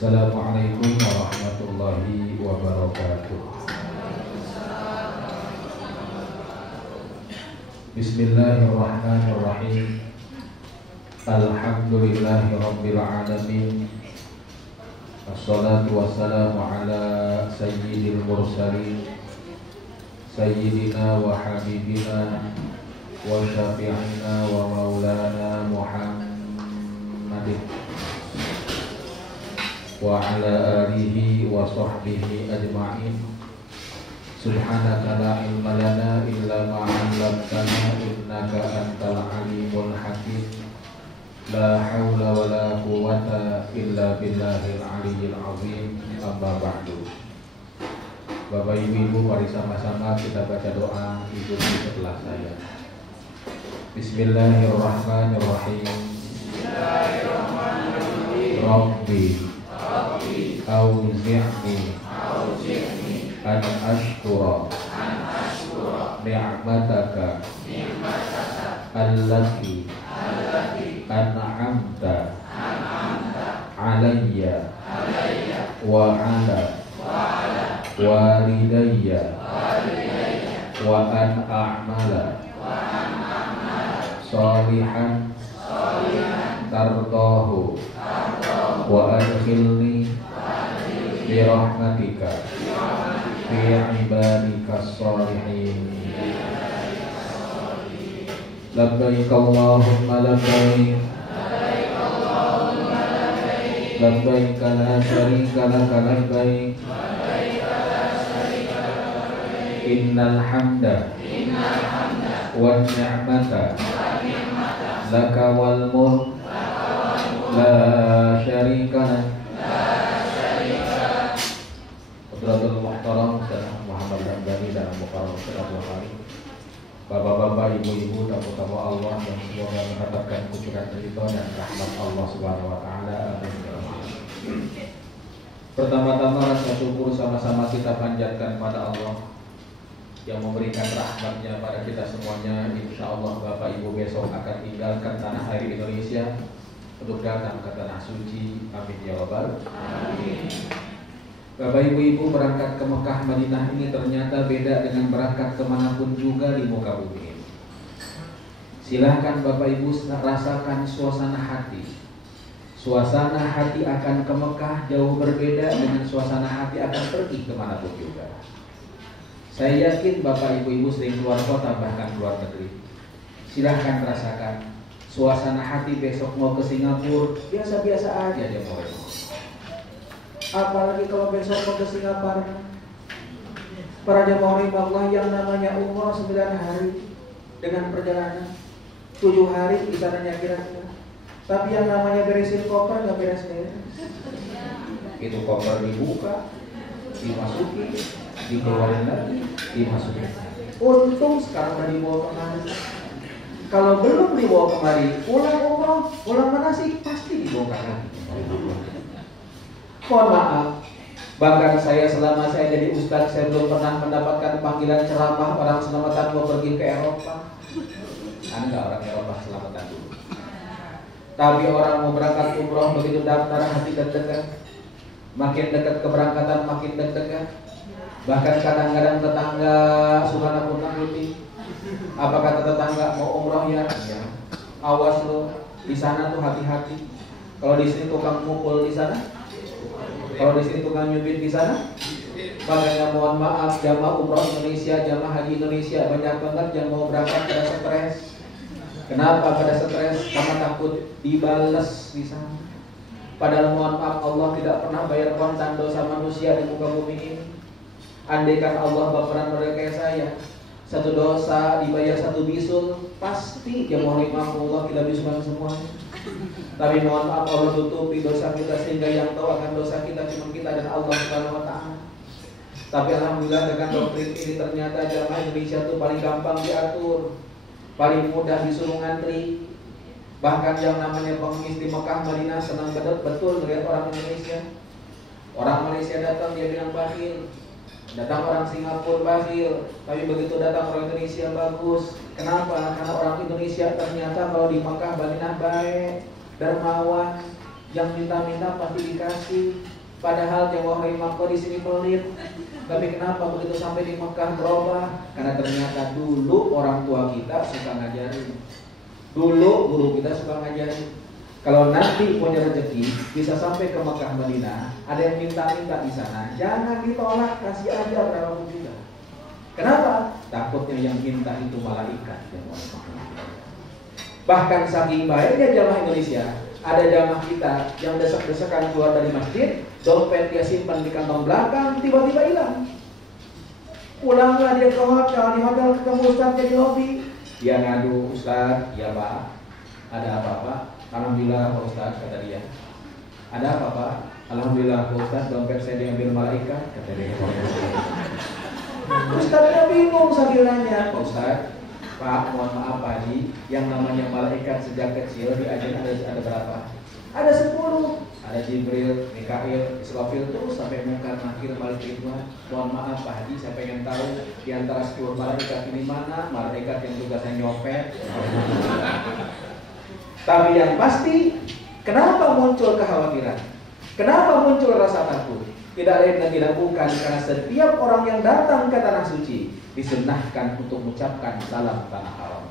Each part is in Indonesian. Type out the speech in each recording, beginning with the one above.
Assalamualaikum warahmatullahi wabarakatuh. Bismillahirrahmanirrahim. Alhamdulillahi rabbil alamin. Assalatu wassalamu ala sayyidil mursalin, sayyidina wa habibina wa syafi'ina wa maulana Muhammadin wa ala alihi wa sahbihi ajma'in. Subhanaka la ilma lana illa ma 'allamtana innaka antal alimul hakim. La haula wa la quwwata illa billahil aliyyil azim. Amma ba'du. Bapak Ibu, mari sama-sama kita baca doa ikuti setelah saya. Bismillahirrahmanirrahim. Rabbi auzi'ni an ashkura ni'mataka allati an'amta alayya wa ala walidayya wa an a'mala salihan tardahu wa adkhilni bi rahmatika fi ibadikas sholihin. Labbaik Allahumma labbaik, labbaik la syarika laka labbaik, innal hamda wan ni'mata laka wal mulk la syarika lak. Hadratul Muhtaram Ustaz Muhammad Ramdhani dan Mukarram Ustaz Bukhari, bapak-bapak, ibu-ibu, tamu-tamu Allah yang semoga mendapatkan kucuran ridho dan rahmat Allah Subhanahu wa taala. Amin. Pertama-tama rasa syukur sama-sama kita panjatkan pada Allah yang memberikan rahmatnya pada kita semuanya. Insya Allah Bapak Ibu besok akan tinggalkan tanah air Indonesia untuk datang ke tanah suci. Amin ya rabbal alamin. Bapak Ibu berangkat ke Mekah Madinah ini ternyata beda dengan berangkat kemanapun juga di muka bumi ini. Silahkan Bapak Ibu rasakan suasana hati. Suasana hati akan ke Mekah jauh berbeda dengan suasana hati akan pergi kemanapun juga. Saya yakin Bapak Ibu sering keluar kota bahkan keluar negeri. Silahkan rasakan suasana hati besok mau ke Singapura biasa-biasa aja dia mau. Apalagi kalau besok mau ke Singapura, para jemaah Allah yang namanya umrah 9 hari dengan perjalanan 7 hari di sananya kira-kira. Tapi yang namanya beresin koper nggak beres-beres. Itu koper dibuka, dimasuki, dikeluarin lagi, dimasukin. Untung sekarang udah dibawa kemari. Kalau belum dibawa kemari, pulang umrah, pulang manasik pasti dibongkar lagi. Mohon maaf, bahkan saya selama saya jadi ustaz saya belum pernah mendapatkan panggilan ceramah orang selamatan mau pergi ke Eropa. Anda orang Eropa selamatan dulu. Tapi orang mau berangkat umroh begitu daftar hati deg-degan. Makin dekat keberangkatan makin deg-degan. Bahkan kadang-kadang tetangga suka nakut-nakuti. Apa kata tetangga, mau umroh ya? Ya. Awas lo, di sana tuh hati-hati. Kalau di sini tukang mukul di sana. Kalau di sini tukang nyubit di sana. Makanya mohon maaf jamaah umroh Indonesia, jamaah haji Indonesia banyak banget yang mau berangkat pada stres. Kenapa pada stres? Karena takut dibales di sana. Padahal mohon maaf Allah tidak pernah bayar kontan dosa manusia di muka bumi ini. Andaikan Allah baperan mereka saya, satu dosa dibayar 1 bisul, pasti dia mohon maaf Allah kita bisulan semuanya. Tapi mohon maaf Allah tutupi dosa kita sehingga yang tahu akan dosa kita cuma kita dan Allah Subhanahu wa taala. Tapi alhamdulillah dengan doktrin ini ternyata jamaah Indonesia itu paling gampang diatur, paling mudah disuruh ngantri. Bahkan yang namanya pengemis di Mekah Madinah senang betul melihat orang Indonesia. Orang Malaysia datang dia bilang bakhil, datang orang Singapura bakhil, tapi begitu datang orang Indonesia bagus. Kenapa? Karena orang Indonesia ternyata kalau di Mekah Madinah baik, dermawan, Yang minta-minta pasti dikasih. Padahal jamaah Mekah di sini pelit. Tapi kenapa begitu sampai di Mekah berubah? Karena ternyata dulu orang tua kita suka ngajarin. Dulu guru kita suka ngajarin. Kalau nanti punya rezeki bisa sampai ke Mekah Madinah, ada yang minta-minta di sana, jangan ditolak, kasih aja berapapun juga. Kenapa? Takutnya yang minta itu malaikat. Bahkan saking baiknya jamaah Indonesia, ada jamaah kita yang desak-desakan keluar dari masjid, dompet dia simpan di kantong belakang, tiba-tiba hilang. Pulanglah dia ke hotel, di hotel ketemu ustaznya di lobi. Dia ngadu, Ustaz, ya Pak, ada apa-apa? Alhamdulillah Pak Ustaz, kata dia. Ada apa Pak? Alhamdulillah Pak Ustaz, dompet saya diambil malaikat, kata dia. Ustaznya bingung sambil nanya, Pak Ustaz, Pak, mohon maaf Pak Haji, yang namanya malaikat sejak kecil diajar ada berapa? Ada 10. Ada Jibril, Mikail, Israfil terus sampai Munkar, Nakir, Malik, Ridwan. Mohon maaf Pak Haji, saya pengen tahu di antara 10 malaikat ini mana malaikat yang tugasnya nyopet. Tapi yang pasti, kenapa muncul kekhawatiran? Kenapa muncul rasa takut? Tidak lain dan tidak bukan karena setiap orang yang datang ke tanah suci disunnahkan untuk mengucapkan salam tanah haram.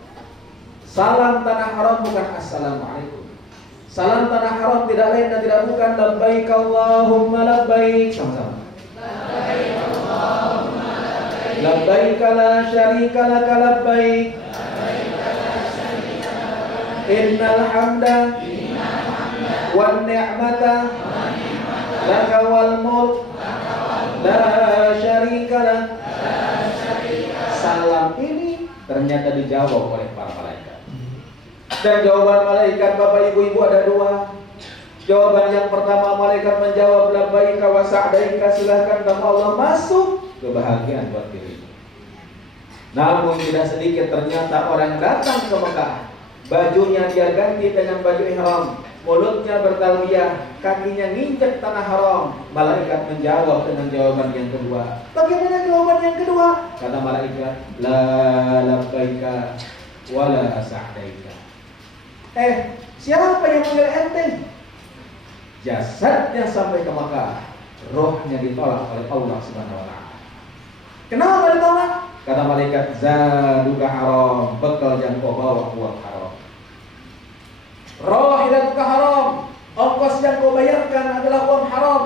Salam tanah haram bukan assalamualaikum. Salam tanah haram tidak lain dan tidak bukan labbaik Allahumma labbaik. Sama-sama. Labbaik Allahumma labbaik. Labbaik la syarika laka labbaik. Innal hamda wan ni'mata laka wal mulk la syarika lak. Salam ini ternyata dijawab oleh para malaikat. Dan jawaban malaikat Bapak Ibu ada 2. Jawaban yang pertama, malaikat menjawab labbaika wa sa'daika, silahkan kamu Allah masuk, kebahagiaan buat diri. Namun tidak sedikit ternyata orang datang ke Mekah, bajunya dia ganti dengan baju ihram, mulutnya bertalbiyah, kakinya nginjek tanah haram. Malaikat menjawab dengan jawaban yang kedua. Bagaimana jawaban yang kedua? Kata malaikat, la labbaika wa la sa'daika. Siapa yang manggil ente? Jasadnya sampai ke Makkah, rohnya ditolak oleh Allah Subhanahu wa taala. Kenapa ditolak? Kata malaikat, zaduka haram, bekal yang kau bawa buat haram. Rohilatka haram, ongkos yang kau bayarkan adalah uang haram.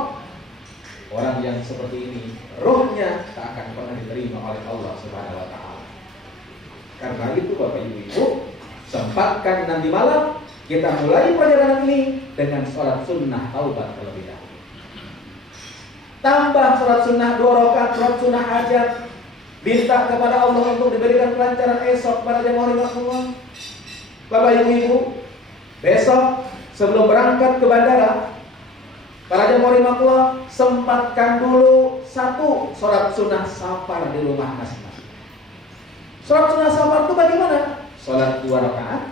Orang yang seperti ini, rohnya tak akan pernah diterima oleh Allah Subhanahu wa taala. Karena itu Bapak Ibu, sempatkan nanti malam kita mulai perjalanan ini dengan sholat sunnah taubat terlebih dahulu. Tambah sholat sunnah 2 rakaat, sholat sunnah hajat. Minta kepada Allah untuk diberikan kelancaran esok pada jamaah Allah. Bapak Ibu, besok sebelum berangkat ke bandara, para jamaah Allah sempatkan dulu 1 sholat sunnah safar di rumah masing-masing. Sholat sunnah safar itu bagaimana? Sholat 2 rakaat.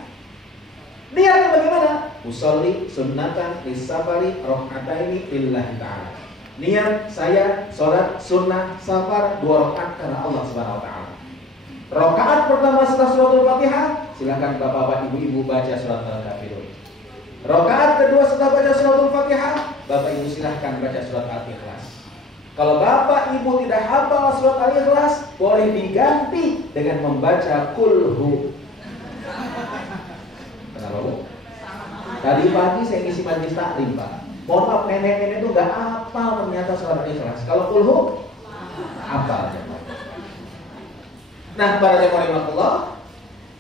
Niatnya bagaimana? Usolli sunnatan lisafari rakaataini lillahi ta'ala. Niat saya sholat sunnah safar 2 rakaat karena Allah Subhanahu wa taala. Rakaat pertama setelah suratul Fatihah, silakan Bapak-bapak, Ibu-ibu baca surat Al-Kafirun. Rakaat kedua setelah baca suratul Fatihah, Bapak Ibu silahkan baca surat Al-Ikhlas. Kalau Bapak Ibu tidak hafal surat Al-Ikhlas, boleh diganti dengan membaca kulhu. Kenapa Bu? Tadi pagi saya ngisi majlis taklim Pak. Mohon maaf, nenek-nenek itu gak hafal ternyata surat Al-Ikhlas. Kalau kulhu, hafal. Nah, para jemaah Allah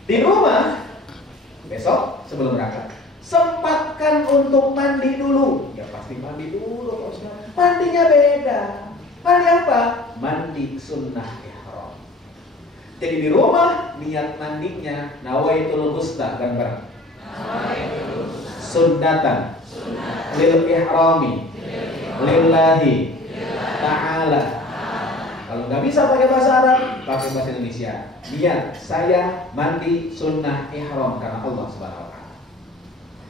di rumah besok sebelum berangkat, sempatkan untuk mandi dulu. Ya pasti mandi dulu Pak Ustaz. Mandinya beda. Mandi apa? Mandi sunnah ihram. Jadi di rumah niat mandinya nawaitul ghusla gambar. Sunnatan lil ihrami lillahi ta'ala. Kalau nggak bisa pakai bahasa Arab, pakai bahasa Indonesia. Niat saya mandi sunnah ihram karena Allah Subhanahu wa taala.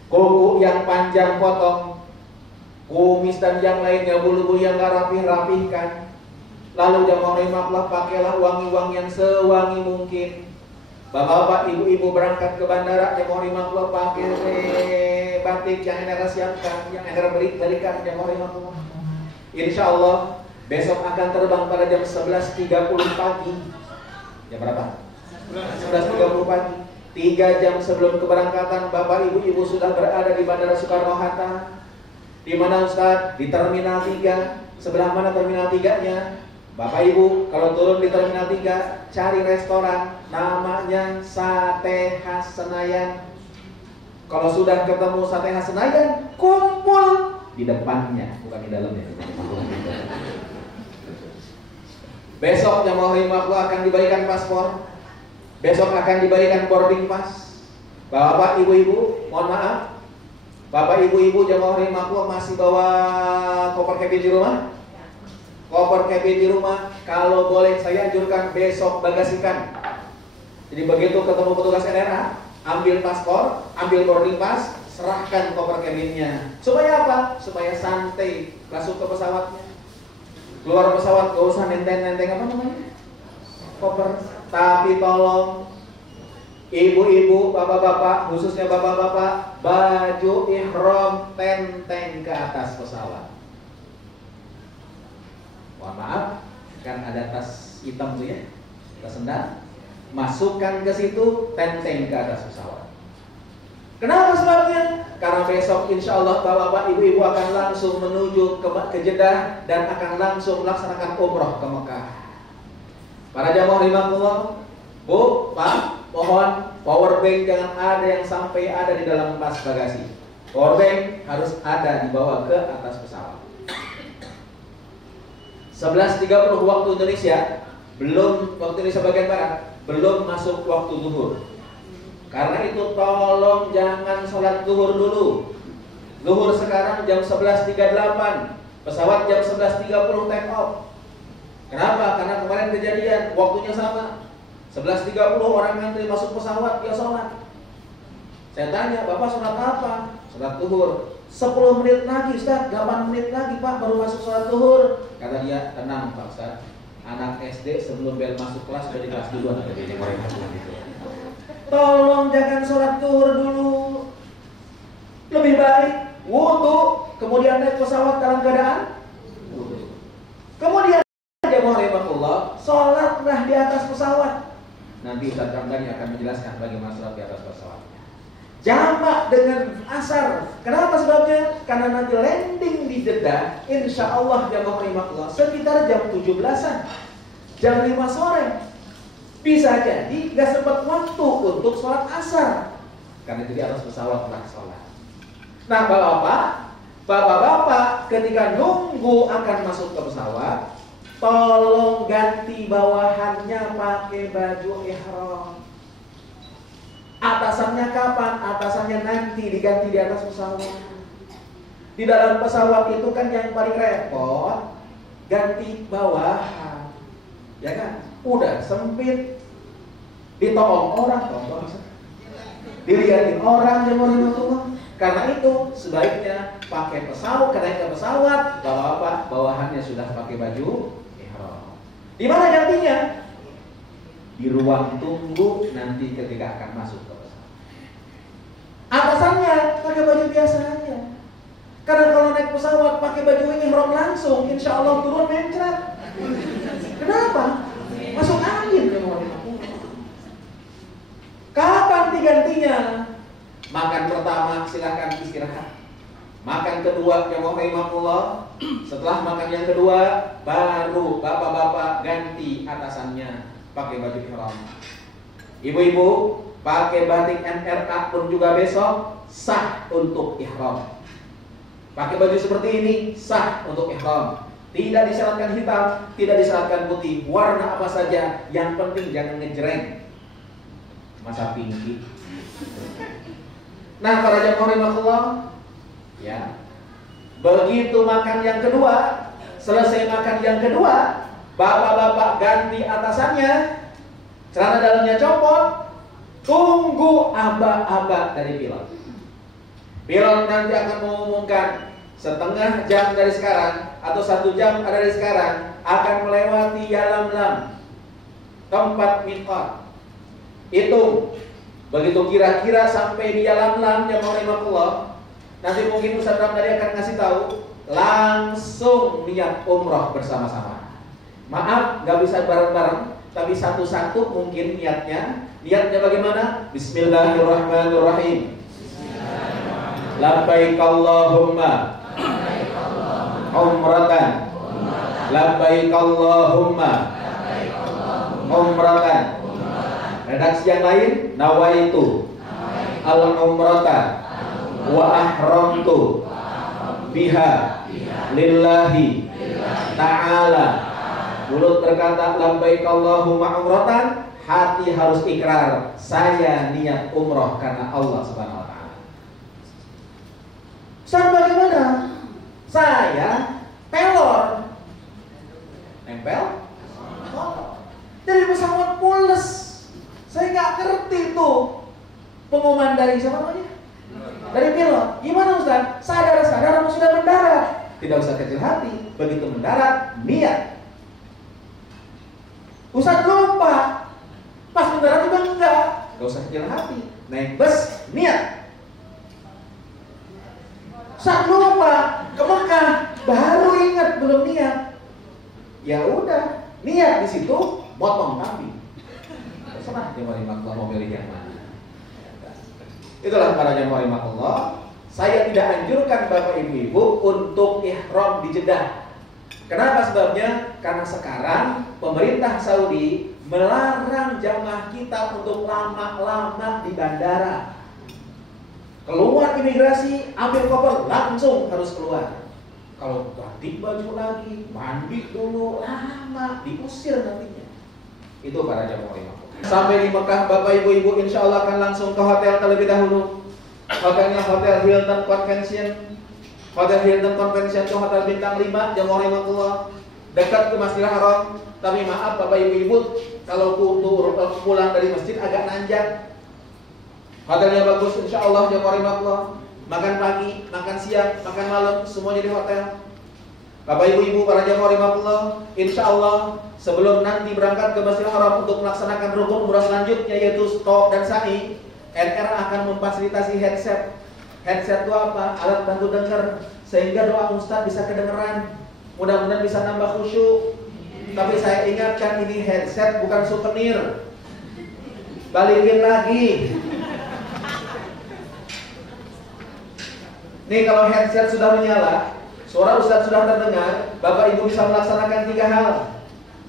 Kuku yang panjang potong, kumis dan yang lainnya bulu-bulu yang nggak rapih-rapihkan. Lalu jamaah rahimahullah pakailah wangi-wangi yang sewangi mungkin. Bapak-bapak, ibu-ibu berangkat ke bandara, jamaah rahimahullah pakai pakai batik yang Anda siapkan, yang Anda berikan jamaah rahimahullah. Insya Allah besok akan terbang pada jam 11.30 pagi. Jam berapa? 11.30 pagi. 3 jam sebelum keberangkatan, Bapak Ibu sudah berada di Bandara Soekarno-Hatta. Di mana Ustaz? Di Terminal 3. Sebelah mana Terminal 3-nya? Bapak Ibu kalau turun di Terminal 3, cari restoran namanya Sate Khas Senayan. Kalau sudah ketemu Sate Khas Senayan, kumpul di depannya, bukan di dalamnya. Besok jamaah rahimahullah akan dibagikan paspor. Besok akan dibagikan boarding pass. Bapak Ibu, mohon maaf. Bapak Ibu jamaah rahimahullah masih bawa koper cabin di rumah? Koper cabin di rumah, kalau boleh saya anjurkan besok bagasikan. Jadi begitu ketemu petugas NRA, ambil paspor, ambil boarding pass, serahkan koper cabinnya. Supaya apa? Supaya santai masuk ke pesawatnya. Keluar pesawat gak usah nenteng-nenteng apa namanya? Koper. Tapi tolong ibu-ibu, bapak-bapak, khususnya bapak-bapak, baju ihram tenteng ke atas pesawat. Mohon maaf, kan ada tas hitam tuh ya, tas sendal. Masukkan ke situ, tenteng ke atas pesawat. Kenapa sebabnya? Karena besok insya Allah bapak-bapak, ibu-ibu akan langsung menuju ke Jeddah dan akan langsung melaksanakan umroh ke Mekah. Para jamaah rahimahullah, Bu, Pak, mohon power bank jangan ada yang sampai ada di dalam tas bagasi. Power bank harus ada dibawa ke atas pesawat. 11.30 waktu Indonesia, belum waktu Indonesia bagian barat, belum masuk waktu zuhur. Karena itu tolong jangan sholat zuhur dulu. Zuhur sekarang jam 11.38, pesawat jam 11.30 take off. Kenapa? Karena kemarin kejadian, waktunya sama. 11.30 orang ngantri masuk pesawat, dia sholat. Saya tanya, Bapak sholat apa? Sholat zuhur. 10 menit lagi Ustaz, 8 menit lagi Pak baru masuk sholat zuhur. Kata dia, tenang Pak Ustaz, anak SD sebelum bel masuk kelas sudah di kelas duluan. Tolong jangan sholat zuhur dulu. Lebih baik wudu, kemudian naik pesawat dalam keadaan wudu. Kemudian jamaah rahimahullah, sholatlah di atas pesawat. Nanti Ustaz Ramdhani akan menjelaskan bagaimana sholat di atas pesawat. Jamak dengan asar. Kenapa sebabnya? Karena nanti landing di Jeddah, insya Allah jamaah rahimahullah sekitar jam 17-an, jam 5 sore. Bisa jadi gak sempat waktu untuk sholat asar. Karena itu di atas pesawat lah sholat. Nah bapak-bapak ketika nunggu akan masuk ke pesawat, tolong ganti bawahannya pakai baju ihram. Atasannya kapan? Atasannya nanti diganti di atas pesawat. Di dalam pesawat itu kan yang paling repot ganti bawahan, ya kan? Udah sempit, ditolong orang, dilihatin orang jemaah. Karena itu sebaiknya pakai pesawat, naik ke pesawat, bapak bawahannya sudah pakai baju ihram. Di mana gantinya? Di ruang tunggu nanti ketika akan masuk ke pesawat. Atasannya pakai baju biasa aja. Karena kalau naik pesawat pakai baju ihram langsung, insya Allah turun mencret. Kenapa? Masuk angin. Kapan digantinya? Makan pertama silakan istirahat. Makan kedua jamaah rahimahullah. Setelah makan yang kedua, baru bapak-bapak ganti atasannya pakai baju ihram. Ibu-ibu pakai batik NRA pun juga besok sah untuk ihram. Pakai baju seperti ini sah untuk ihram. Tidak disyaratkan hitam, tidak disyaratkan putih, warna apa saja, yang penting jangan ngejreng. Masa pinky. Nah, para jamaah rahimahullah, ya. Begitu makan yang kedua, selesai makan yang kedua, bapak-bapak ganti atasannya, celana dalamnya copot, tunggu aba-aba dari pilot. Pilot nanti akan mengumumkan setengah jam dari sekarang atau 1 jam dari sekarang akan melewati Yalamlam, tempat miqat. Itu begitu kira-kira sampai di Yalamlam jamaah rahimahullah, Nanti mungkin Ustaz Ramdhani akan ngasih tahu, langsung niat umroh bersama-sama. Maaf, nggak bisa bareng-bareng, tapi satu-satu mungkin niatnya. Niatnya bagaimana? Bismillahirrahmanirrahim. Labbaik Allahumma umratan. Labbaik Allahumma umratan. Redaksi yang lain, nawaitu al-umrata wa ahramtu biha lillahi ta'ala. Mulut berkata labbaik Allahumma umratan, hati harus ikrar, saya niat umroh karena Allah Subhanahu wa taala. Ustaz, bagaimana? Saya pelor. Nempel? Dari pesawat pules. Saya nggak ngerti tuh pengumuman dari siapa namanya? Dari pilot. Gimana Ustaz? Sadar-sadar sudah mendarat. Tidak usah kecil hati. Begitu mendarat, niat. Ustaz lupa. Pas mendarat juga enggak. Gak usah kecil hati. Naik bus, niat. Ustaz lupa. Ke Mekah, baru ingat belum niat. Ya udah, niat di situ, motong kambing. Terserah jemaah Allah mau milih yang mana. Itulah para jemaah Allah. Saya tidak anjurkan Bapak Ibu-ibu untuk ihram di Jeddah. Kenapa sebabnya? Karena sekarang pemerintah Saudi melarang jamaah kita untuk lama-lama di bandara. Keluar imigrasi, ambil koper, langsung harus keluar. Kalau ganti baju lagi, mandi dulu, lama, diusir nantinya. Itu para jamaah Allah. Sampai di Mekah, Bapak Ibu-ibu insya Allah akan langsung ke hotel terlebih dahulu. Hotelnya Hotel Hilton Convention. Hotel Hilton Convention itu hotel bintang 5, jamaah Allah, dekat ke Masjidil Haram. Tapi maaf Bapak Ibu-ibu, kalau pulang dari masjid agak nanjak. Hotelnya bagus insya Allah, jamaah Allah. Makan pagi, makan siang, makan malam, semuanya di hotel. Bapak Ibu-ibu para jamaah Allah, insya Allah sebelum nanti berangkat ke Masjidil Haram untuk melaksanakan rukun umrah selanjutnya yaitu tawaf dan sa'i, NR akan memfasilitasi headset. Headset itu apa? Alat bantu dengar, sehingga doa Ustaz bisa kedengeran. Mudah-mudahan bisa nambah khusyuk. Tapi saya ingatkan, ini headset bukan souvenir. Balikin lagi. Nih kalau headset sudah menyala, suara Ustaz sudah terdengar, Bapak Ibu bisa melaksanakan 3 hal.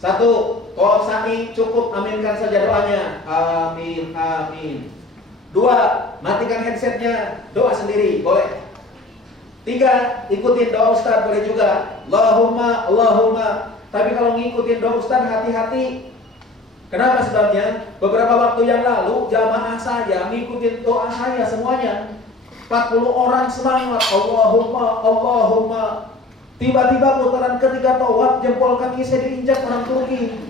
1, tawaf sa'i cukup aminkan saja doanya. Amin, amin. 2, matikan headsetnya, doa sendiri, boleh. 3, ikutin doa Ustaz, boleh juga. Allahumma, Allahumma. Tapi kalau ngikutin doa Ustaz, hati-hati. Kenapa sebabnya? Beberapa waktu yang lalu, jamaah saya ngikutin doa saya semuanya. 40 orang semangat, Allahumma, Allahumma. Tiba-tiba putaran ketiga tawaf, jempol kaki saya diinjak orang Turki.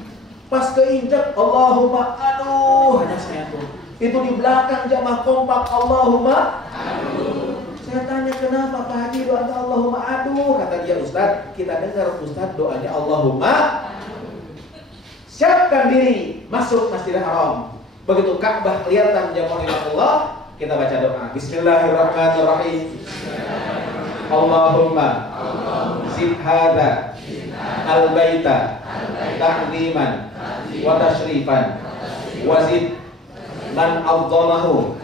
Pas keinjak, Allahumma, aduh, hanya saya tuh. Itu di belakang jamaah kompak, Allahumma, aduh. Saya tanya kenapa Pak Haji doanya Allahumma, aduh. Kata dia, Ustaz, kita dengar Ustaz doanya Allahumma, aduh. Siapkan diri, masuk Masjidil Haram. Begitu Ka'bah kelihatan jamaah Allah, kita baca doa. Bismillahirrahmanirrahim. Allahumma zid hadza al-baita ta'ziman wa tashrifan wa zid man adzamahu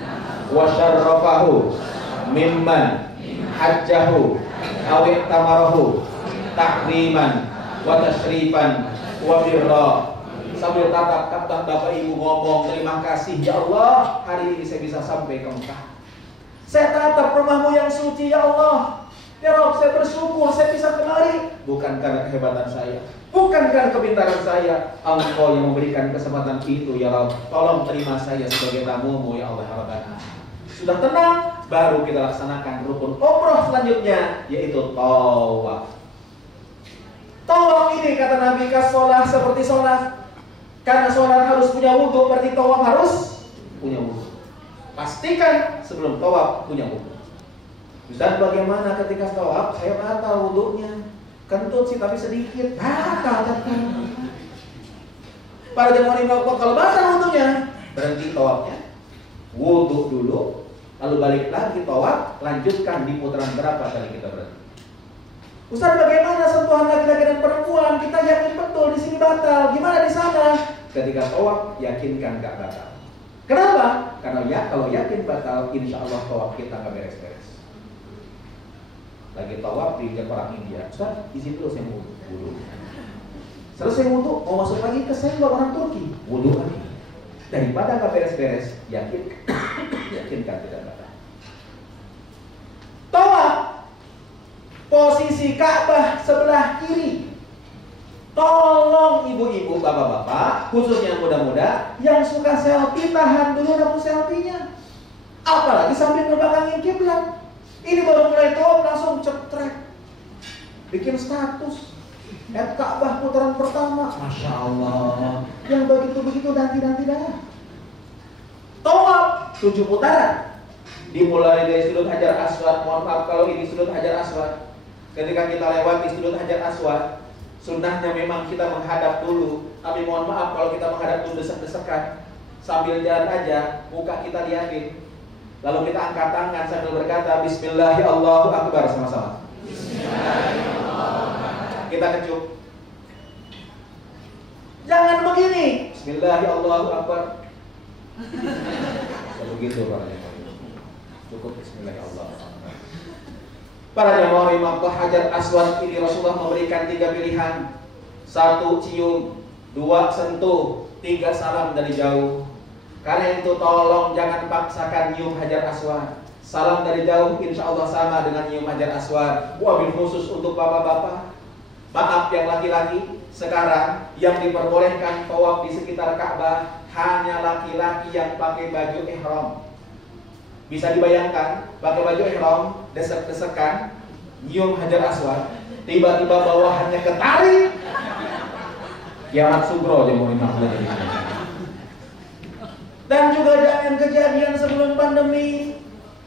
wa syarrafahu mimman hajjahu aw i'tamarahu takriman wa tashrifan wa birra. Sambil tatap Ka'bah Bapak Ibu ngomong, terima kasih ya Allah, hari ini saya bisa sampai ke Mekah. Saya tatap rumahmu yang suci ya Allah. Ya Rabb, saya bersyukur saya bisa kemari. Bukan karena kehebatan saya, bukan karena kepintaran saya. Engkau yang memberikan kesempatan itu ya Rabb. Tolong terima saya sebagai tamumu ya Allah Rabbana. Sudah tenang, baru kita laksanakan rukun umrah selanjutnya, yaitu tawaf. Tawaf ini kata Nabi, kas-sholah seperti sholat. Karena sholat harus punya wudhu, berarti tawaf harus punya wudhu. Pastikan sebelum tawaf punya wudhu. Ustaz, bagaimana ketika tawaf? Saya batal wudhunya. Kentut sih tapi sedikit. Batal. Para jemaah Allah, kalau batal wudhunya, berhenti tawafnya. Wudhu dulu, Lalu balik lagi tawaf, lanjutkan di putaran berapa tadi kita berarti? Ustaz, bagaimana sentuhan laki-laki dan perempuan? Kita yakin betul di sini batal. Gimana di sana? Ketika tawaf, yakinkan gak batal. Kenapa? Karena kalau yakin batal, insya Allah tawaf kita gak beres-beres. Lagi tawaf di orang India, Ustaz, izin dulu saya wudhu. Selesai wudhu, mau masuk lagi ke sembah orang Turki, wudhu lagi. Daripada gak beres-beres, yakinkan tidak batal. Tawaf, posisi Ka'bah sebelah kiri. Tolong ibu-ibu, bapak-bapak, khususnya muda-muda yang suka selfie, tahan dulu dong selfie-nya. Apalagi sambil ngebelakangin kiblat. Ini baru mulai tawaf langsung cetrek, bikin status Ka'bah putaran pertama. Masya Allah. Yang begitu-begitu nanti dah. Tawaf 7 putaran. Dimulai dari sudut Hajar Aswad. Mohon maaf kalau ini sudut Hajar Aswad. Ketika kita lewati sudut Hajar Aswad, sunnahnya memang kita menghadap dulu. Tapi mohon maaf kalau kita menghadap dulu desek-desekan. Sambil jalan aja, muka kita liatin. Lalu kita angkat tangan sambil berkata Bismillahirrahmanirrahim sama-sama. Bismillahirrahmanirrahim. Kita kecup. Jangan begini. Bismillahirrahmanirrahim. Begitu Pak. Cukup Bismillahirrahmanirrahim. Para jamaah Imam Hajar Aswad ini Rasulullah memberikan 3 pilihan. 1 cium, 2 sentuh, 3 salam dari jauh. Karena itu tolong jangan paksakan nyium Hajar Aswad. Salam dari jauh insya Allah sama dengan nyium Hajar Aswad. Wabil khusus untuk bapak-bapak. Maaf yang laki-laki, sekarang yang diperbolehkan tawaf di sekitar Ka'bah hanya laki-laki yang pakai baju ihram. Bisa dibayangkan pakai baju ihram, desek-desekan, nyium Hajar Aswad, tiba-tiba bawahannya ketarik. Kiamat sugro jemaah imam. Dan juga jangan kejadian sebelum pandemi.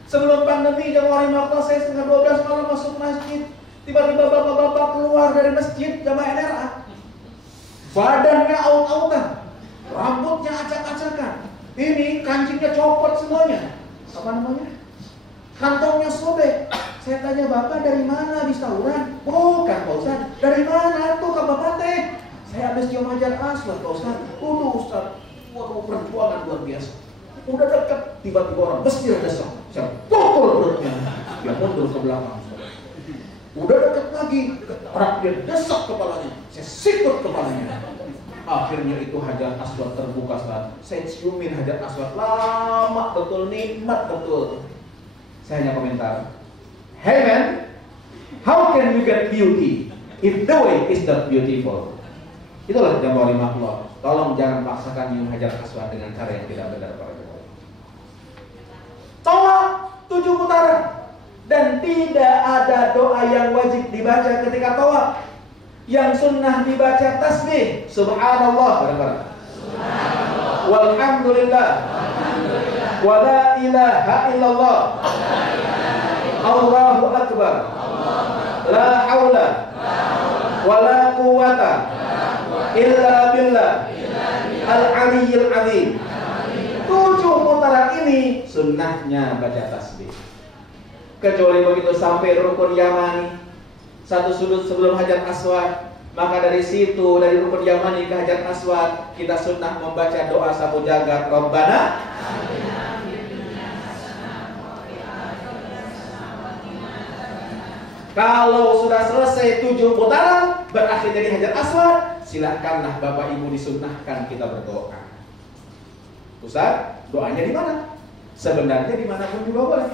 Sebelum pandemi jemaah imam saya setengah 12 malam masuk masjid. Tiba-tiba bapak-bapak keluar dari masjid jamaah NRA. Badannya aut-autan, rambutnya acak-acakan. Ini kancingnya copot semuanya. Apa namanya? Kantongnya sobek. Saya tanya, bapak dari mana? Habis tawuran? Bukan Pak Ustaz. Dari mana tuh Kak Bapak teh? Saya habis nyium Hajar Aswad Pak Ustaz. Ustaz, waduh perjuangan luar biasa. Udah dekat, tiba-tiba orang besar desek. Saya pukul perutnya. Dia mundur ke belakang. Udah dekat lagi, orang dia desek kepalanya. Saya sikut kepalanya. Akhirnya itu Hajar Aswad terbuka Ustaz. Saya ciumin Hajar Aswad lama betul, nikmat betul. Saya hanya komentar, hey man, how can you get beauty if the way is not beautiful? Itulah jamaah Allah. Tolong jangan paksakan nyium Hajar Aswad dengan cara yang tidak benar para jemaah. Tawaf 7 putaran dan tidak ada doa yang wajib dibaca ketika tawaf. Yang sunnah dibaca tasbih subhanallah bareng-bareng. Subhanallah. Walhamdulillah. Walhamdulillah. Wala ilaha illallah. Allahu akbar. La haula wala quwata illa billah al-aliyyil azim. 7 putaran ini sunnahnya baca tasbih. Kecuali begitu sampai rukun Yamani, 1 sudut sebelum Hajar Aswad, maka dari situ, dari rukun Yamani ke Hajar Aswad, kita sunnah membaca doa sapu jagat Rabbana. Kalau sudah selesai 7 putaran, berakhir dari Hajar Aswad, silakanlah Bapak Ibu disunnahkan kita berdoa. Ustaz, doanya di mana? Sebenarnya dimanapun juga boleh.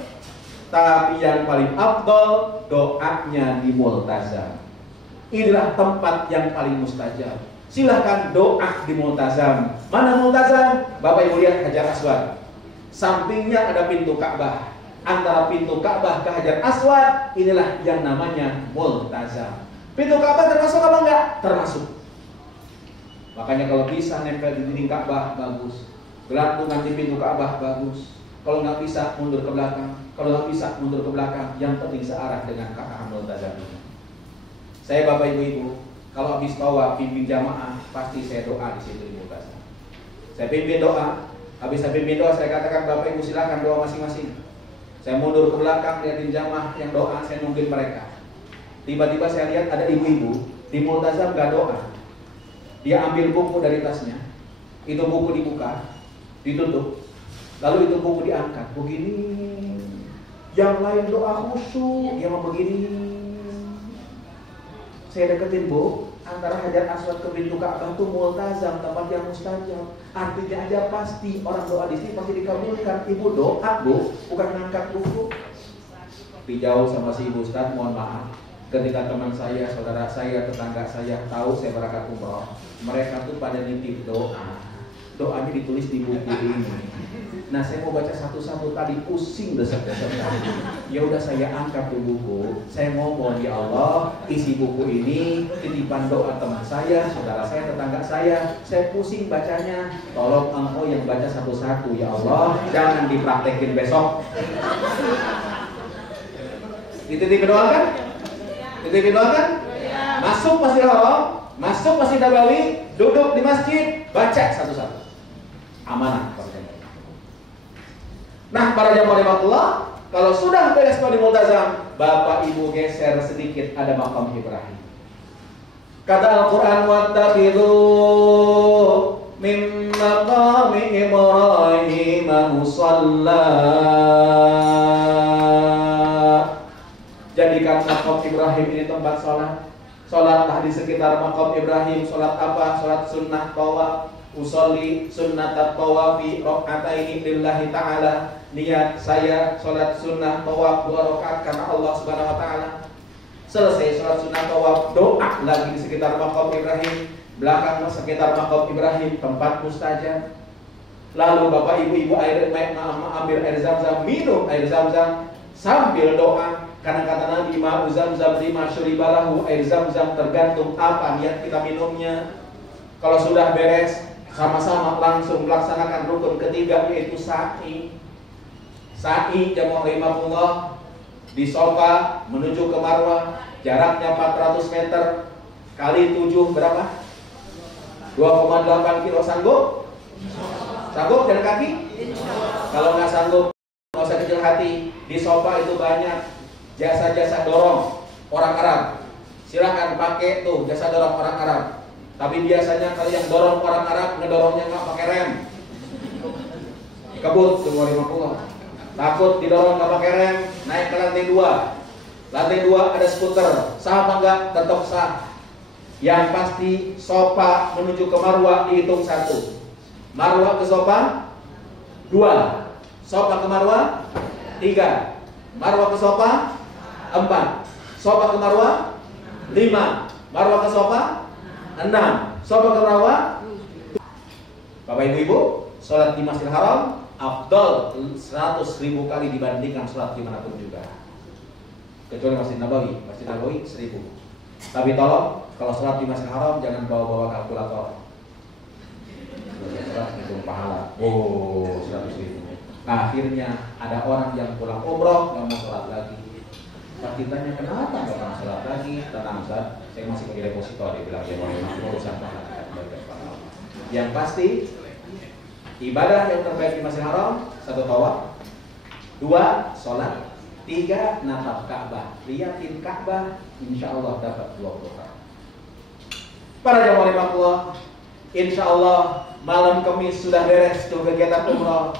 Tapi yang paling afdal doanya di Multazam. Inilah tempat yang paling mustajab. Silahkan doa di Multazam. Mana Multazam? Bapak Ibu lihat Hajar Aswad. Sampingnya ada pintu Ka'bah. Antara pintu Ka'bah ke Hajar Aswad, inilah yang namanya Multazam. Pintu Ka'bah termasuk apa enggak? Termasuk. Makanya kalau bisa nempel di dinding Ka'bah bagus. Gelantungan di pintu Ka'bah bagus. Kalau nggak bisa mundur ke belakang. Kalau nggak bisa mundur ke belakang, yang penting searah dengan Ka'bah Multazam ini. Saya Bapak Ibu, kalau habis tawaf pimpin jamaah, pasti saya doa di situ di Multazam. Saya pimpin doa, habis saya pimpin doa saya katakan Bapak Ibu silakan doa masing-masing. Saya mundur ke belakang, liatin jamaah yang doa, saya nungguin mereka. Tiba-tiba saya lihat ada ibu-ibu di multazam gak doa. Dia ambil buku dari tasnya, itu buku dibuka, ditutup, lalu itu buku diangkat, begini. Yang lain doa khusyuk, yang begini. Saya deketin, Bu, antara Hajar Aswad ke pintu Ka'bah itu multazam, tempat yang mustajab. Artinya aja pasti orang doa di sini pasti dikabulkan. Ibu doa, Bu, bukan ngangkat buku. Dijauh sama si ibu Ustaz, mohon maaf. Ketika teman saya, saudara saya, tetangga saya tahu saya berangkat umroh, mereka tuh pada nitip doa. Doanya ditulis di buku ini. Nah, saya mau baca satu-satu tadi pusing desek-desek. Ya udah saya angkat tuh buku. Saya ngomong, ya Allah, isi buku ini titipan doa teman saya, saudara saya, tetangga saya. Saya pusing bacanya. Tolong engkau yang baca satu-satu, ya Allah. Jangan dipraktekin besok. Dititipin doa kan? Dititipin doa kan? Masuk Masjidil Haram, masuk Masjid Nabawi, duduk di masjid, baca satu-satu. Amanah. Nah, para jamaah rahmatullah, kalau sudah beres di multazam, Bapak Ibu geser sedikit, ada makam Ibrahim. Kata Al-Quran, wattakhidhu min maqami Ibrahim musalla. Jadikan makam Ibrahim ini tempat sholat. Sholatlah di sekitar makam Ibrahim. Sholat apa? Sholat sunnah tawaf. Usolli sunnat tawafi rakaataini lillahi ta'ala. Niat saya sholat sunnah tawaf 2 rakaat karena Allah Subhanahu wa taala. Selesai sholat sunnah tawaf, doa lagi di sekitar makam Ibrahim. Belakang sekitar makam Ibrahim tempat mustajab. Lalu Bapak Ibu ambil air Zam-Zam, minum air Zam-Zam sambil doa. Karena kata Nabi, ma'u Zam-Zam lima syuribalahu, air Zam-Zam tergantung apa niat kita minumnya. Kalau sudah beres, sama-sama langsung melaksanakan rukun ketiga, yaitu sa'i. Sa'i jamaah rahimahullah, di Sofa menuju ke Marwah, jaraknya 400 meter kali 7 berapa? 2,8 kilo. Sanggup? Sanggup jalan kaki? Kalau nggak sanggup, nggak usah kecil hati. Di Sofa itu banyak jasa-jasa dorong orang Arab. Silakan pakai tuh jasa dorong orang Arab. Tapi biasanya kalau yang dorong orang Arab ngedorongnya nggak pakai rem, kebut semua 50. Takut didorong nggak pakai rem, naik ke lantai 2. Lantai 2 ada skuter, sah apa enggak? Tetap sah. Yang pasti Sofa menuju ke Marwah dihitung 1. Marwah ke Sofa 2. Sofa ke Marwah 3. Marwah ke Sofa 4. Sofa ke Marwah 5. Marwah ke Sofa 6. Sofa ke Marwah. Bapak Ibu, sholat di Masjidil Haram afdal 100.000 kali dibandingkan sholat dimanapun juga. Kecuali Masjid Nabawi. Masjid Nabawi 1000. Tapi tolong, kalau sholat di Masjidil Haram jangan bawa-bawa kalkulator. Sholat hitung pahala. Oh, 100.000. Nah, akhirnya ada orang yang pulang umroh nggak mau sholat lagi. Pas ditanya kenapa nggak mau sholat lagi, tenang Ustaz, saya masih pakai deposito. Dia bilang dia mau urusan pahala. Yang pasti ibadah yang terbaik di Masjidil Haram 1 tawaf, 2 sholat, 3 natap Ka'bah. Liatin Ka'bah, insya Allah dapat 20 rakaat. Para jamaah rahmatullah, insya Allah malam Kamis sudah beres tuh kegiatan umroh.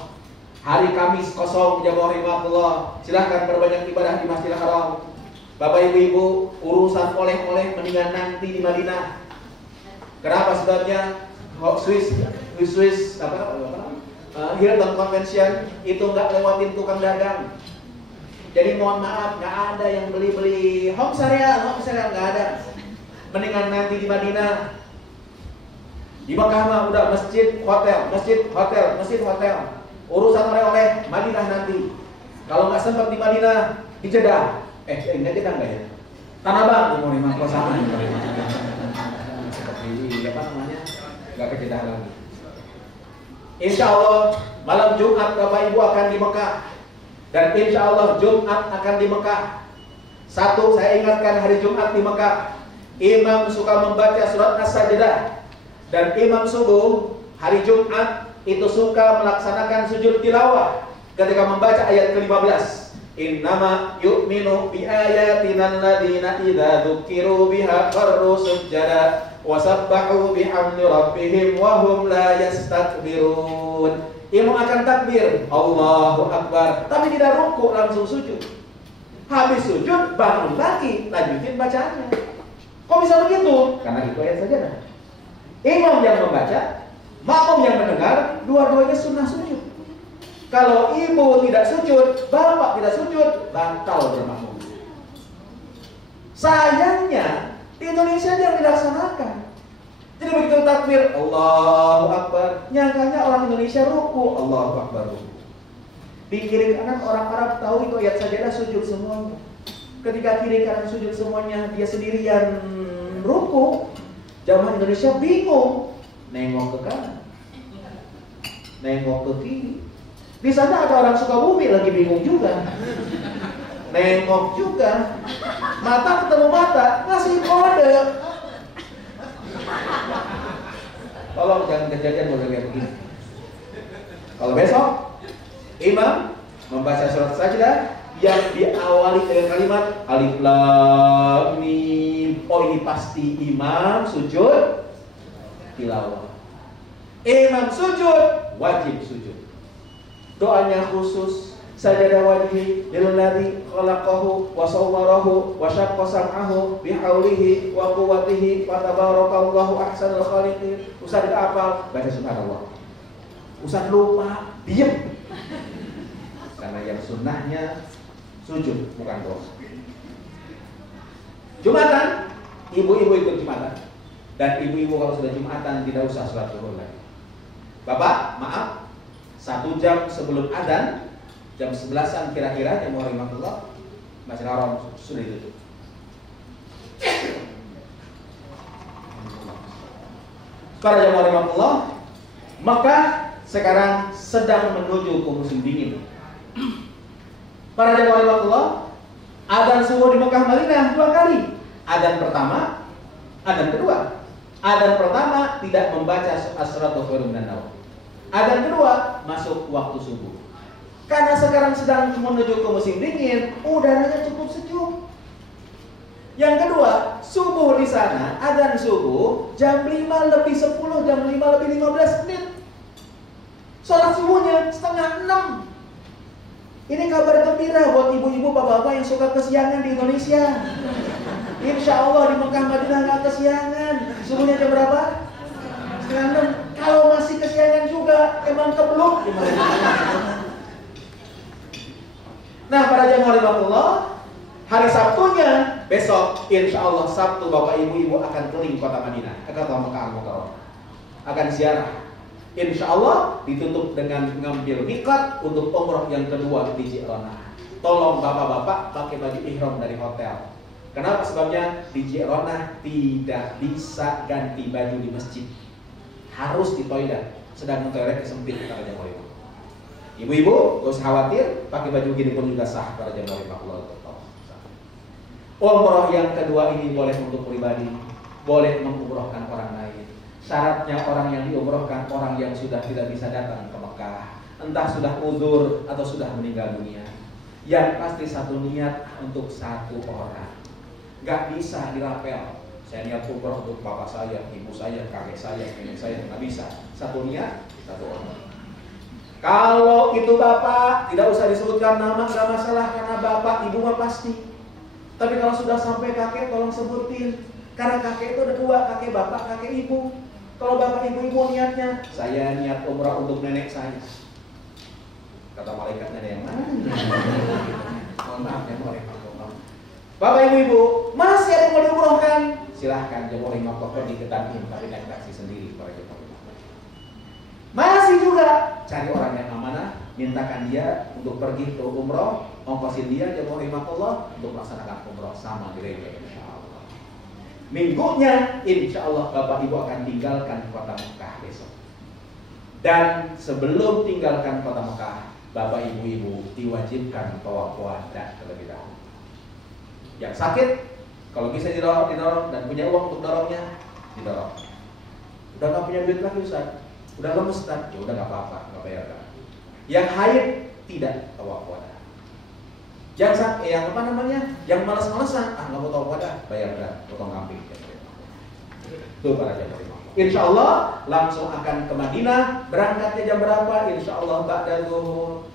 Hari Kamis kosong jamaah rahmatullah. Silahkan berbanyak ibadah di Masjidil Haram. Bapak Ibu, urusan oleh-oleh mendingan nanti di Madinah. Kenapa sebabnya? Swiss Hilton Convention itu nggak lewatin tukang dagang. Jadi mohon maaf, nggak ada yang beli home serial nggak ada. Mendingan nanti di Madinah. Di Makkah mah udah masjid hotel. Urusan oleh-oleh Madinah nanti. Kalau nggak sempat di Madinah, di Jeddah. Ini Jeddah nggak ya? Tanah Abang, mau lima sama seperti apa namanya? Nggak ke Jeddah lagi. Insya Allah malam Jumat Bapak Ibu akan di Mekah. Dan insya Allah Jumat akan di Mekah. Satu, saya ingatkan hari Jumat di Mekah, imam suka membaca surat As-Sajdah. Dan imam subuh hari Jumat itu suka melaksanakan sujud tilawah ketika membaca ayat ke-15. Innama yu'minu bi ayatina alladziina idza dzukiru biha kharru sujada wa sabbahu bihamdi rabbihim wa hum la yastakbirun. Imam akan takbir, Allahu Akbar, tapi tidak ruku, langsung sujud. Habis sujud bangun lagi, lanjutin bacaannya. Kok bisa begitu? Karena itu ayat sajadah. Imam yang membaca, makmum yang mendengar, dua-duanya sunnah sujud. Kalau ibu tidak sujud, bapak tidak sujud, batal bermakmum. Sayangnya di Indonesia dia dilaksanakan. Jadi begitu takbir, Allahu Akbar, nyangkanya orang Indonesia ruku, Allahu Akbar ruku. Di kiri kanan orang Arab tahu itu ayat sajadah sujud semuanya. Ketika kiri kanan sujud semuanya, dia sendirian ruku. Jamaah Indonesia bingung, nengok ke kanan, nengok ke kiri. Di sana ada orang Sukabumi lagi bingung juga, nengok juga, mata ketemu mata, ngasih kode. Tolong jangan kejadian boleh kayak begini. Kalau besok imam membaca surat sajdah yang diawali dengan kalimat alif lam mim, oh ini pasti imam sujud tilawah. Imam sujud, wajib sujud. Doanya khusus, sajadah wajhi lilladzi khalaqahu wa sawwarahu wa syaqqa sam'ahu bihaulihi wa quwwatihi wa tabarakallahu ahsanul khaliqin. Ustaz apa? Baca subhanallah. Ustaz lupa, diam. Karena yang sunnahnya sujud, bukan dosa. Jumatan, ibu-ibu ikut Jumatan. Dan ibu-ibu kalau sudah Jumatan tidak usah sholat zuhur lagi. Bapak, maaf, 1 jam sebelum adzan, jam 11-an kira-kira, jam rahmatullah, Masjid Haram sudah ditutup. Para jamaah rahmatullah, maka sekarang sedang menuju ke musim dingin. Para jamaah rahmatullah, adzan subuh di Mekah Madinah 2 kali. Adzan pertama, adzan kedua. Adzan pertama tidak membaca as-salatu khairun minan naum. Adzan kedua masuk waktu subuh. Karena sekarang sedang menuju ke musim dingin, udaranya cukup sejuk. Yang kedua, subuh di sana, adzan subuh jam 5 lebih 10, jam 5 lebih 15 menit. Sholat subuhnya 5:30. Ini kabar gembira buat ibu-ibu, bapak-bapak yang suka kesiangan di Indonesia. Insya Allah di Mekah Madinah nggak kesiangan. Subuhnya jam berapa? 5:30. Kalau masih kesiangan juga, emang keblok gimana? Nah, para jamaah rahmatullah, hari Sabtunya besok, insya Allah Sabtu bapak ibu-ibu akan keliling kota Madinah, kota Mekah Al-Mukarramah, akan ziarah. Insya Allah ditutup dengan mengambil miqat untuk umroh yang kedua di Ji'ronah. Tolong bapak-bapak pakai baju ihram dari hotel. Kenapa? Sebabnya di Ji'ronah tidak bisa ganti baju di masjid, harus di toilet. Sedang toilet sempit para jamaah ibu. Ibu-ibu, gak usah khawatir, pakai baju gini pun juga sah para jamaah Allah. Umroh yang kedua ini boleh untuk pribadi, boleh mengumrohkan orang lain. Syaratnya orang yang diumrohkan orang yang sudah tidak bisa datang ke Mekah, entah sudah uzur atau sudah meninggal dunia. Yang pasti satu niat untuk satu orang. Gak bisa dirapel. Saya niat umroh untuk bapak saya, ibu saya, kakek saya, nenek saya, nggak bisa. Satu niat, satu orang. Kalau itu bapak, tidak usah disebutkan nama, nggak masalah karena bapak, ibu mah pasti. Tapi kalau sudah sampai kakek, tolong sebutin. Karena kakek itu ada 2, kakek bapak, kakek ibu. Kalau bapak ibu-ibu niatnya, saya niat umrah untuk nenek saya. Kata malaikat, nenek yang mana? Mohon maaf ya, bapak ibu-ibu, masih ada yang mau diumrohkan? Silahkan, jemaah imam pergi ke Tanjung, tapi naik taksi sendiri para jemaah. Masih juga cari orang yang amanah, mintakan dia untuk pergi ke umroh, ongkosin dia jemaah imam Allah untuk melaksanakan umroh sama gereja. Minggunya, insya Allah Bapak Ibu akan tinggalkan kota Mekah besok. Dan sebelum tinggalkan kota Mekah, Bapak Ibu-Ibu diwajibkan tawaf wadah terlebih dahulu. Yang sakit, kalau bisa didorong dan punya uang untuk dorongnya, didorong. Udah nggak punya duit lagi Ustaz, udah lemes Ustaz, ya udah nggak apa-apa, nggak bayar kan. Yang haid tidak tawaf wadah. Jangan yang apa namanya? Yang malas-malasan, nggak mau tahu pada bayar potong kambing. Tuh para jamaah. Insya Allah langsung akan ke Madinah. Berangkatnya jam berapa? Insya Allah ba'da zuhur.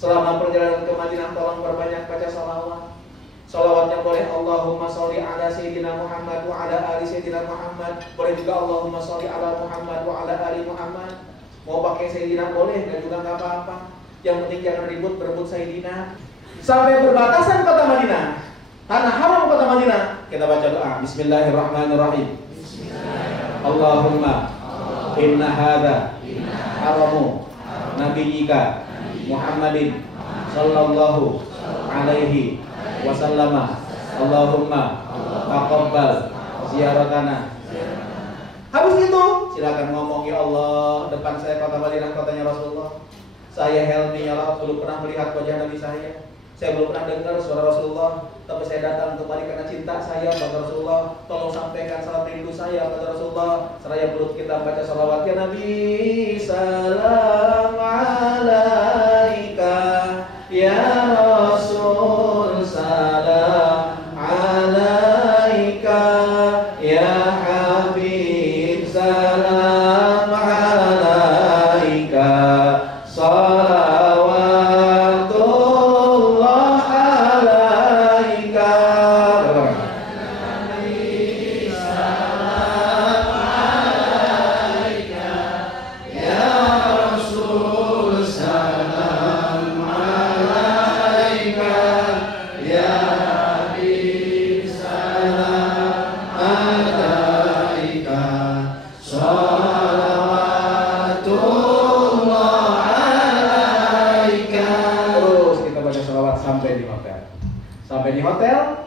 Selama perjalanan ke Madinah tolong perbanyak baca salawat. Salawatnya boleh Allahumma sholli ala Sayyidina Muhammad wa ala ali Sayyidina Muhammad. Boleh juga Allahumma sholli ala Muhammad wa ala ali Muhammad. Mau pakai Sayyidina boleh dan juga nggak apa-apa. Yang penting jangan ribut berebut Sayyidina. Sampai berbatasan kota Madinah, tanah haram kota Madinah, kita baca doa Bismillahirrahmanirrahim. Allahumma inna hadha haramu nabiyyika Muhammadin sallallahu alaihi wasallama. Allahumma taqabbal ziyaratana. Habis itu silakan ngomong, ya Allah, depan saya kota Madinah, kotanya Rasulullah. Saya Helmi Yalaut belum pernah melihat wajah Nabi saya. Saya belum pernah dengar suara Rasulullah, tapi saya datang kembali karena cinta saya pada Rasulullah. Tolong sampaikan salam rindu saya pada Rasulullah. Seraya perut kita baca salawat ya Nabi. Salam alaika ya Rasul, salam alaika ya Habib, salam alaika,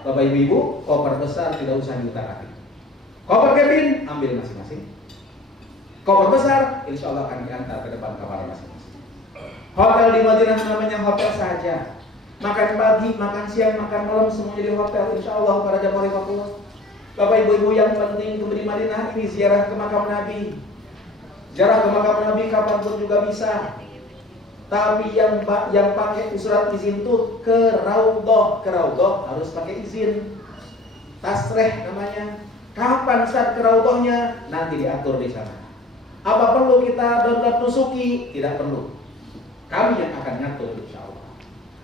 Bapak ibu-ibu, koper besar tidak usah diutak-atik. Koper cabin ambil masing-masing. Koper besar insya Allah akan diantar ke depan kamar masing-masing. Hotel di Madinah namanya hotel saja. Makan pagi, makan siang, makan malam semuanya di hotel. Insya Allah para jamaah Allah. Bapak ibu-ibu yang penting di Madinah ini ziarah ke makam Nabi. Ziarah ke makam Nabi kapanpun juga bisa. Tapi yang pakai surat izin tuh ke Raudhah harus pakai izin. Tasreh namanya. Kapan saat ke Raudhahnya? Nanti diatur di sana. Apa perlu kita download nusuki? Tidak perlu. Kami yang akan ngatur insya Allah.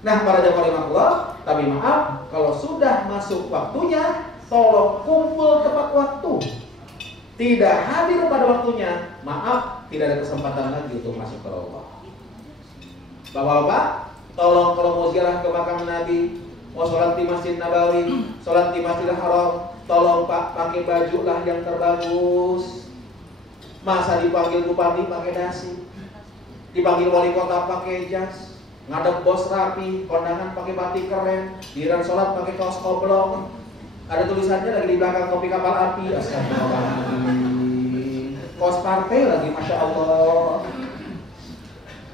Nah para jamaah Allah, tapi maaf kalau sudah masuk waktunya, tolong kumpul tepat waktu. Tidak hadir pada waktunya, maaf tidak ada kesempatan lagi untuk masuk ke Raudhah. Bapak-bapak, tolong kalau mau ziarah ke makam Nabi, mau sholat di Masjid Nabawi, sholat di Masjidil Haram, tolong Pak pakai baju lah yang terbagus. Masa dipanggil bupati pakai dasi, dipanggil wali kota pakai jas, ngadep bos rapi, kondangan pakai batik keren, giliran sholat pakai kaos oblong. Ada tulisannya lagi di belakang kopi kapal api. Astagfirullahaladzim. Kaos partai lagi, masya Allah.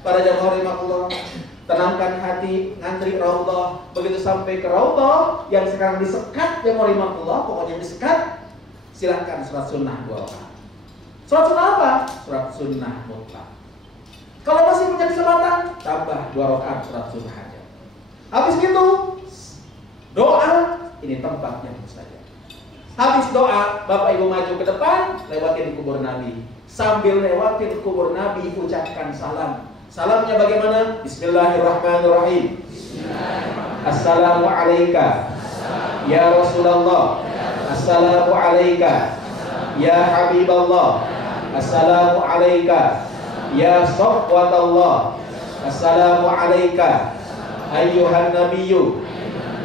Para jamaah rahimakumullah, tenangkan hati, ngantri Raudhah. Begitu sampai ke Raudhah yang sekarang disekat jamaah rahimakumullah, pokoknya disekat, silahkan sholat sunnah 2 rakaat. Sholat sunnah apa? Sholat sunnah mutlak. Kalau masih punya kesempatan, tambah 2 rakaat sholat sunnah aja. Habis itu doa, ini tempatnya saja. Habis doa, Bapak Ibu maju ke depan, lewatin kubur Nabi. Sambil lewatin kubur Nabi, ucapkan salam. Salamnya bagaimana? Bismillahirrahmanirrahim. Assalamu alayka ya Rasulullah. Assalamu alayka ya Habiballah. Assalamu alayka ya Safwatallah. Assalamu alayka ayyuhan nabiyyu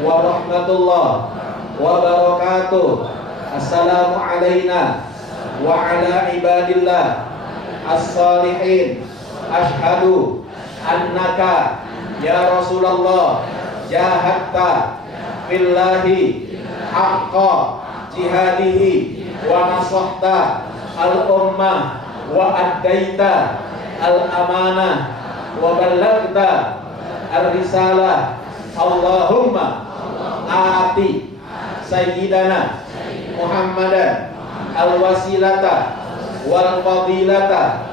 wa rahmatullah wa barakatuh. Assalamu alayna wa ala ibadillah as-salihin. Ashhadu annaka ya Rasulullah jahadta billahi haqqa jihadihi wa nasahta al-ummah wa addaita al-amanah wa ballagta ar-risalah. Allahumma ati sayyidana Muhammadan al-wasilata wal fadilata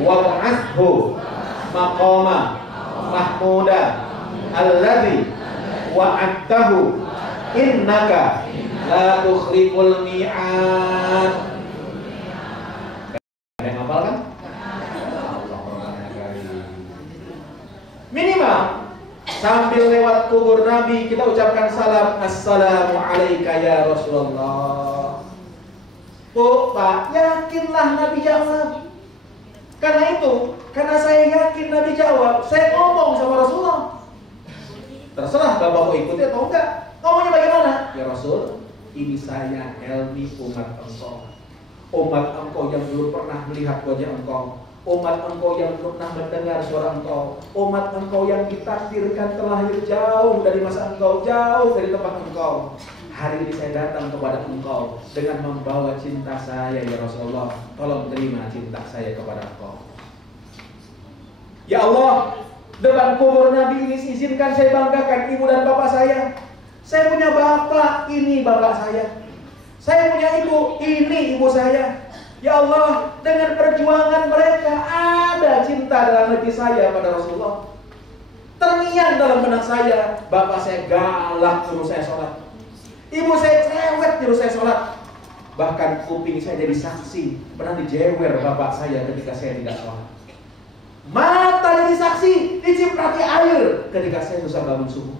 wab'athu maqama mahmuda alladhi wa'adtahu innaka la tukhliful mi'ad. Ada yang hafal kan? Minimal sambil lewat kubur Nabi kita ucapkan salam, assalamu alayka ya Rasulullah. Bu, Pak, yakinlah Nabi jawab. Karena saya yakin Nabi jawab, saya ngomong sama Rasulullah. Terserah Bapak mau ikuti atau enggak. Ngomongnya bagaimana? Ya Rasul, ini saya helmi umat engkau. Umat engkau yang belum pernah melihat wajah engkau. Umat engkau yang belum pernah mendengar suara engkau. Umat engkau yang ditakdirkan terlahir jauh dari masa engkau, jauh dari tempat engkau. Hari ini saya datang kepada engkau dengan membawa cinta saya ya Rasulullah. Tolong terima cinta saya kepada engkau. Ya Allah, depan kubur Nabi ini izinkan saya banggakan ibu dan bapak saya. Saya punya bapak, ini bapak saya. Saya punya ibu, ini ibu saya. Ya Allah, dengan perjuangan mereka ada cinta dalam hati saya pada Rasulullah. Terngiang dalam benak saya, bapak saya galak suruh saya sholat. Ibu saya cerewet nyuruh saya sholat. Bahkan kuping saya jadi saksi pernah dijewer bapak saya ketika saya tidak sholat. Mata jadi saksi diciprati air ketika saya susah bangun subuh.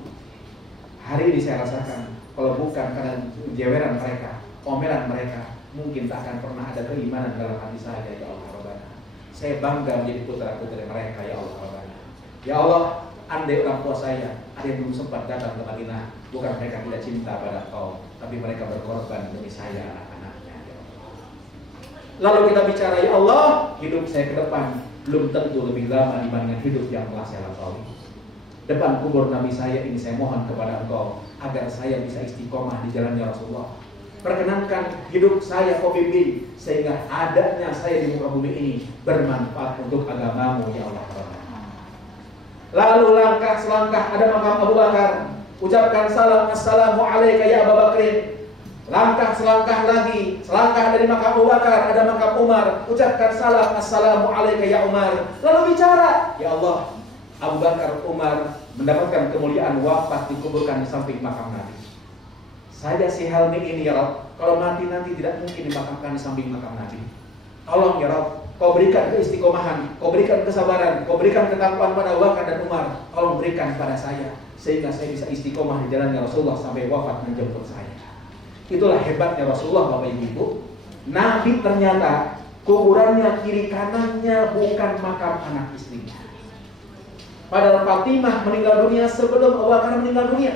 Hari ini saya rasakan kalau bukan karena jeweran mereka, omelan mereka, mungkin tak akan pernah ada keimanan dalam hati saya ya Allah Rabbana. Saya bangga menjadi putra-putri mereka ya Allah Rabbana. Ya Allah, andai orang tua saya ada yang belum sempat datang ke Madinah, bukan mereka tidak cinta pada Engkau, tapi mereka berkorban demi saya anak-anaknya. Ya Allah. Lalu kita bicara, ya Allah, hidup saya ke depan belum tentu lebih lama dibandingkan hidup yang telah saya lalui. Depan kubur Nabi saya ini saya mohon kepada Engkau agar saya bisa istiqomah di jalannya Rasulullah. Perkenankan hidup saya kau bimbing sehingga adanya saya di muka bumi ini bermanfaat untuk agamamu ya Allah. Lalu langkah selangkah ada makam Abu Bakar, ucapkan salam, assalamu alayka ya Abu Bakrin. Langkah selangkah lagi, selangkah dari makam Abu Bakar ada makam Umar, ucapkan salam, assalamu alayka ya Umar. Lalu bicara, ya Allah, Abu Bakar, Umar mendapatkan kemuliaan wafat dikuburkan di samping makam Nabi. Saya si Helmi ini ya Rabb, kalau mati nanti tidak mungkin dimakamkan di samping makam Nabi. Tolong ya Rabb, Kau berikan keistiqomahan, Kau berikan kesabaran, Kau berikan ketakwaan pada Abu Bakar dan Umar. Tolong berikan pada saya sehingga saya bisa istiqomah di jalannya Rasulullah sampai wafat menjemput saya. Itulah hebatnya Rasulullah Bapak Ibu. Nabi ternyata kuburannya kiri kanannya bukan makam anak istrinya. Padahal Fatimah meninggal dunia sebelum Abu Bakar meninggal dunia.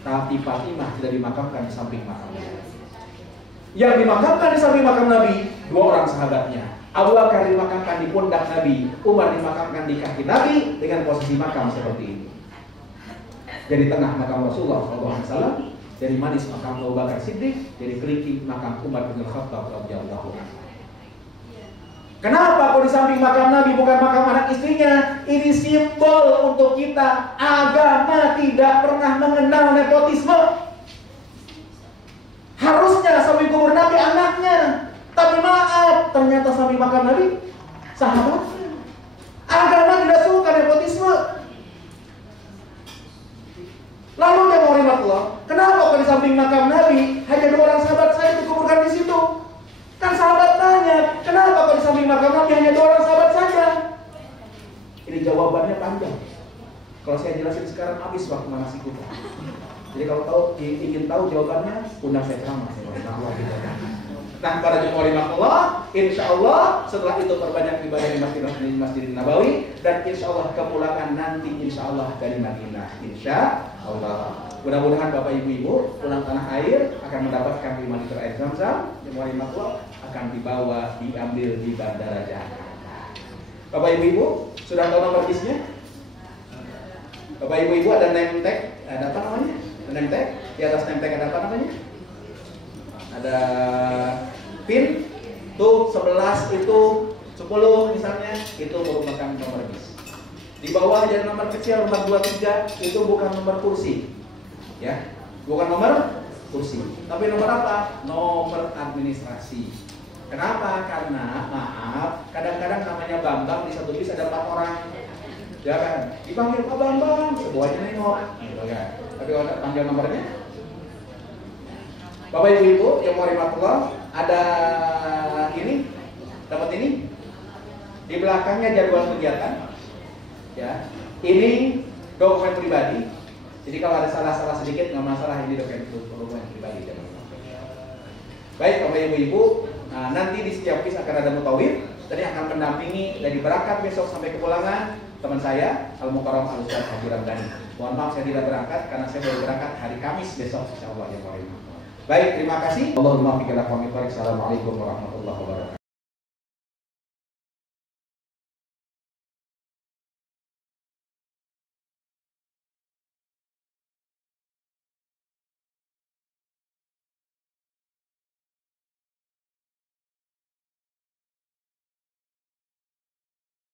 Tapi Fatimah tidak dimakamkan di samping makam Nabi. Yang dimakamkan di samping makam Nabi dua orang sahabatnya. Abu Bakar dimakamkan di pundak Nabi, Umar dimakamkan di kaki Nabi dengan posisi makam seperti ini. Jadi tengah makam Rasulullah SAW, jadi manis makam Abu Bakar Siddiq, jadi kelingking makam Umar bin Khattab radhiyallahu anhu. Kenapa kok di samping makam Nabi bukan makam anak istrinya? Ini simbol untuk kita. Agama tidak pernah mengenal nepotisme. Harusnya samping kubur Nabi anaknya. Tapi maaf, ternyata samping makam Nabi sahabatnya. Agama tidak suka nepotisme. Lalu dia mau Allah, kenapa kok di samping makam Nabi hanya dua orang sahabat saya dikuburkan di situ? Kan sahabat tanya, kenapa kok di samping makam Nabi hanya dua orang sahabat saja? Ini jawabannya panjang. Kalau saya jelasin sekarang habis waktu manasi kita. Jadi kalau ingin tahu jawabannya, undang saya ceramah. Nah, para jemaah Allah, insya Allah setelah itu perbanyak ibadah di Masjid Nabawi dan insya Allah kepulangan nanti insya Allah dari Madinah. Insya Allah. Mudah-mudahan Bapak Ibu pulang tanah air akan mendapatkan 5 liter air Zam-Zam. Jemaah Allah akan diambil di Bandara Jakarta. Bapak Ibu sudah tahu nomor bisnya? Bapak Ibu ada name tag, ada apa namanya? Name tag, di atas name tag ada apa namanya? Ada pin tuh 11 itu 10 misalnya, itu merupakan nomor bis. Di bawah ada nomor kecil nomor 23 itu bukan nomor kursi. Ya, bukan nomor kursi. Tapi nomor apa? Nomor administrasi. Kenapa? Karena maaf, kadang-kadang namanya Bambang di satu bis ada 4 orang. Ya kan? Dipanggil Pak Bambang, semuanya nengok, gitu kan. Tapi kalau panggil nomornya. Bapak Ibu yang warahmatullah, ada ini, dapat ini. Di belakangnya jadwal kegiatan. Ya, ini dokumen pribadi. Jadi kalau ada salah-salah sedikit nggak masalah, ini dokumen pribadi. Baik Bapak Ibu, nah, nanti di setiap bis akan ada mutawif. Tadi akan mendampingi dari berangkat besok sampai kepulangan teman saya Al-Mukarram Al-Ustaz Haji Ramdhani. Mohon maaf saya tidak berangkat karena saya baru berangkat hari Kamis besok insyaallah ya. Baik, terima kasih. Allahumma fiqh. Assalamualaikum warahmatullahi wabarakatuh.